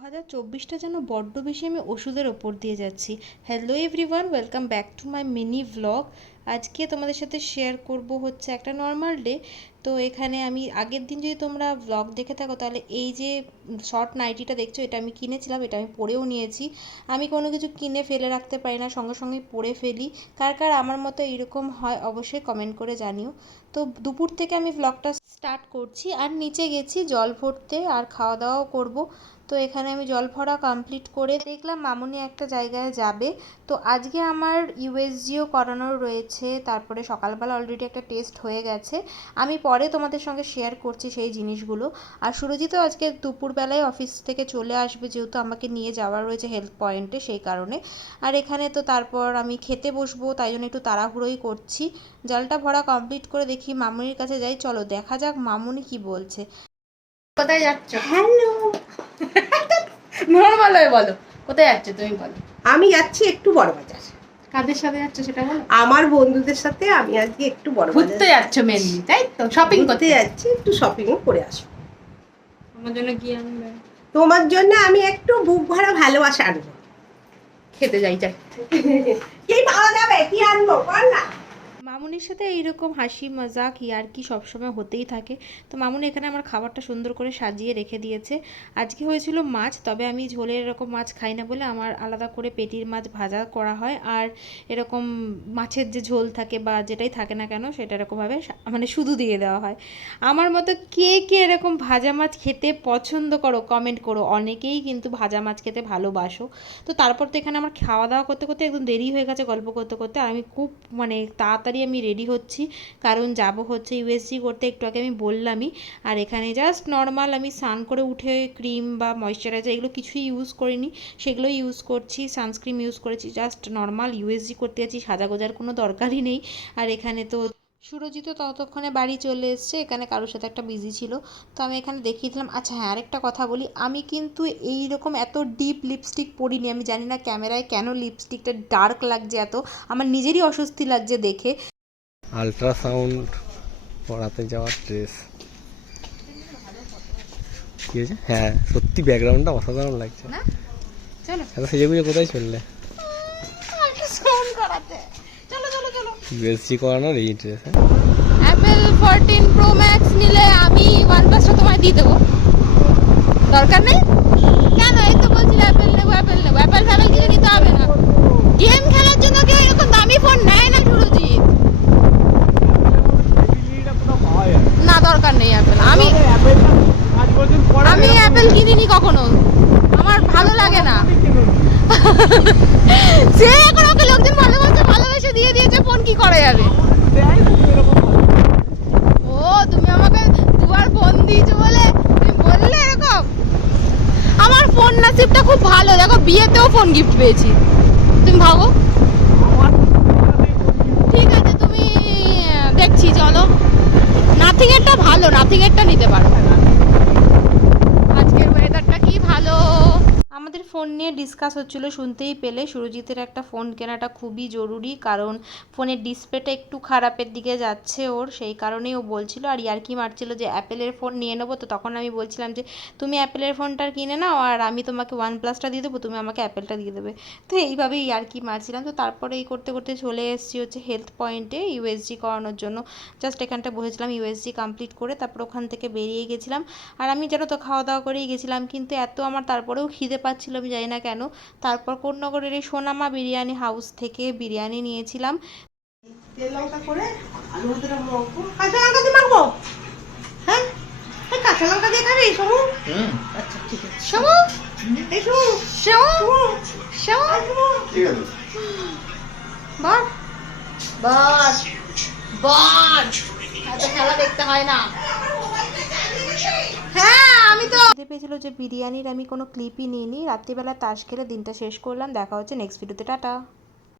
2024টা যেন বড্ড বেশি আমি ওষুধের ওপর দিয়ে যাচ্ছি। Hello everyone, welcome back to my mini vlog. আজকে তোমাদের সাথে শেয়ার করব হচ্ছে একটা নর্মাল ডে। তো এখানে আমি আগের দিন যদি তোমরা ভ্লগ দেখে থাকো তাহলে এই যে শর্ট নাইটিটা দেখছো এটা আমি কিনেছিলাম, এটা আমি পরেও নিয়েছি। আমি কোনো কিছু কিনে ফেলে রাখতে পারি না, সঙ্গে সঙ্গে পরে ফেলি। কার কার আমার মতো এরকম হয় অবশ্যই কমেন্ট করে জানিও। তো দুপুর থেকে আমি ভ্লগটা স্টার্ট করছি আর নিচে গেছি জল ভরতে আর খাওয়া দাওয়াও করব। তো এখানে আমি জল ভরা কমপ্লিট করে দেখলাম মামুনি একটা জায়গায় যাবে। তো আজকে আমার ইউএসজিও করানোর রয়েছে, তারপরে সকালবেলা অলরেডি একটা টেস্ট হয়ে গেছে। আমি পরে তোমাদের সঙ্গে শেয়ার করছি সেই জিনিসগুলো। আর সুরজিতও আজকে দুপুরবেলায় অফিস থেকে চলে আসবে, যেহেতু আমাকে নিয়ে যাওয়ার রয়েছে হেলথ পয়েন্টে, সেই কারণে। আর এখানে তো তারপর আমি খেতে বসবো, তাই জন্য একটু তাড়াহুড়োই করছি। জলটা ভরা কমপ্লিট করে দেখি মামুনির কাছে যাই, চলো দেখা যাক মামুনি কি বলছে। কোথায় যাচ্ছ? হ্যালো, নরমাল হয়ে বলো, কোথায় যাচ্ছ তুমি বলো। আমি যাচ্ছি একটু বড় বাজার। কাদের সাথে যাচ্ছ সেটা বলো। আমার বন্ধুদের সাথে আমি আজকে একটু বড় ঘুরতে বাজার যাচ্ছ মেনলি, তাই তো? শপিং করতে যাচ্ছি, একটু শপিং করে আসবো। আমার জন্য কি আনবে? তোমার জন্য আমি একটু বুক ভরা ভালোবাসা আনবো। খেতে যাই যাই। কি পাওয়া যাবে, কি আনবো বল না। মামুনির সাথে এইরকম হাসি মজাক ইয়ার্কি সবসময় হতেই থাকে। তো মামুনি এখানে আমার খাবারটা সুন্দর করে সাজিয়ে রেখে দিয়েছে। আজকে হয়েছিল মাছ, তবে আমি ঝোলের এরকম মাছ খাই না বলে আমার আলাদা করে পেটির মাছ ভাজা করা হয়। আর এরকম মাছের যে ঝোল থাকে বা যেটাই থাকে না কেন সেটা এরকমভাবে মানে শুধু দিয়ে দেওয়া হয়। আমার মতো কে কে এরকম ভাজা মাছ খেতে পছন্দ করো কমেন্ট করো। অনেকেই কিন্তু ভাজা মাছ খেতে ভালোবাসো। তো তারপর তো এখানে আমার খাওয়া দাওয়া করতে করতে একদম দেরি হয়ে গেছে গল্প করতে করতে। আর আমি খুব মানে তাড়াতাড়ি আমি রেডি হচ্ছি, কারণ যাব হচ্ছে ইউএসজি করতে, একটু আগে আমি বললামই। আর এখানে জাস্ট নর্মাল আমি স্নান করে উঠে ক্রিম বা ময়শ্চারাইজার এগুলো কিছুই ইউজ করিনি, সেগুলোই ইউজ করছি। সানস্ক্রিন ইউজ করেছি, জাস্ট নর্মাল ইউএসজি করতে যাচ্ছি, সাজাগোজার কোনো দরকারই নেই। আর এখানে তো সুরজিৎ তো ততক্ষণে বাড়ি চলে এসছে, এখানে কারোর সাথে একটা বিজি ছিল। তো আমি এখানে দেখিয়ে দিলাম। আচ্ছা হ্যাঁ, আরেকটা কথা বলি, আমি কিন্তু এইরকম এত ডিপ লিপস্টিক পরিনি। আমি জানি না ক্যামেরায় কেন লিপস্টিকটা ডার্ক লাগছে, এত আমার নিজেরই অস্বস্তি লাগছে দেখে। আল্ট্রাসাউন্ড পড়াতে যাওয়ার ড্রেস কি হয়েছে? হ্যাঁ সত্যি ব্যাকগ্রাউন্ডটা অসাধারণ লাগছে না চলো এত সেজে গুজে কোথায় চললে? আল্ট্রাসাউন্ড করাতে। চলো চলো চলো। ইউএসজি করানোর এই ড্রেস। অ্যাপেল 14 প্রো ম্যাক্স নিলে আমি OnePlus-টা তোমায় দিয়ে দেবো, দরকার নেই কেন? এই তো বলছিলে অ্যাপেল নেবো অ্যাপেল নেবো, অ্যাপেল ফ্যাপেল কিছু নিতে হবে না। গেম খেলার জন্য কেউ এরকম দামি ফোন নেয় না সুরজিৎ। না দরকার নেই অ্যাপেল। আমি অ্যাপেল কিনিনি কখনো, আমার ভালো লাগে না। সে এখন ওকে লোকজন ভালোবাসে, ভালোবেসে দিয়ে দিয়েছে ফোন, কি করা যাবে? ও তুমি আমাকে দুবার ফোন দিয়েছো বলে তুমি বললে এরকম? আমার ফোন নাসিবটা খুব ভালো, দেখো বিয়েতেও ফোন গিফট পেয়েছি। তুমি ভাবো। ঠিক আছে তুমি দেখছি, চলো নাথিং এরটা ভালো, নাথিং এরটা নিতে পারো। আজকের ওয়েদারটা কি ভালো। আমাদের ফোন নিয়ে ডিসকাস হচ্ছিল, শুনতেই পেলে সুরজিতের একটা ফোন কেনাটা খুবই জরুরি, কারণ ফোনের ডিসপ্লেটা একটু খারাপের দিকে যাচ্ছে ওর, সেই কারণেই ও বলছিল। আর ইয়ার্কি মারছিল যে অ্যাপেলের ফোন নিয়ে নেবো। তো তখন আমি বলছিলাম যে তুমি অ্যাপেলের ফোনটা কিনে নাও আর আমি তোমাকে OnePlus-টা দিয়ে দেবো, তুমি আমাকে অ্যাপেলটা দিয়ে দেবে। তো এইভাবেই ইয়ার্কি মারছিলাম। তো তারপরে এই করতে করতে চলে এসেছি হচ্ছে হেলথ পয়েন্টে ইউএসজি করানোর জন্য। জাস্ট এখানটা বসেছিলাম ইউএসজি কমপ্লিট করে, তারপর ওখান থেকে বেরিয়ে গেছিলাম। আর আমি যেন তো খাওয়া দাওয়া করেই গেছিলাম, কিন্তু এত আমার তারপরেও খিদে পাচ্ছিল আমি জানি না কেন। তারপর কোন্নগরের এই সোনামা বিরিয়ানি হাউস থেকে বিরিয়ানি নিয়েছিলাম। তেল লঙ্কা করে আলু ভাতেটা মাখবো। কাঁচা লঙ্কা দিয়ে মাখবো? হ্যাঁ, এই কাঁচা লঙ্কা দিয়ে খাবি সমু? আচ্ছা ঠিক আছে। সমু এই সমু, সমু সমু ঠিক আছে। বল বল বল, এত খেলা দেখতে হয় না। হ্যাঁ আমি তো খিদে পেয়েছিল যে বিরিয়ানির আমি কোনো ক্লিপই নিইনি। রাত্রিবেলা তাস খেলে দিনটা শেষ করলাম। দেখা হচ্ছে নেক্সট ভিডিওতে, টাটা।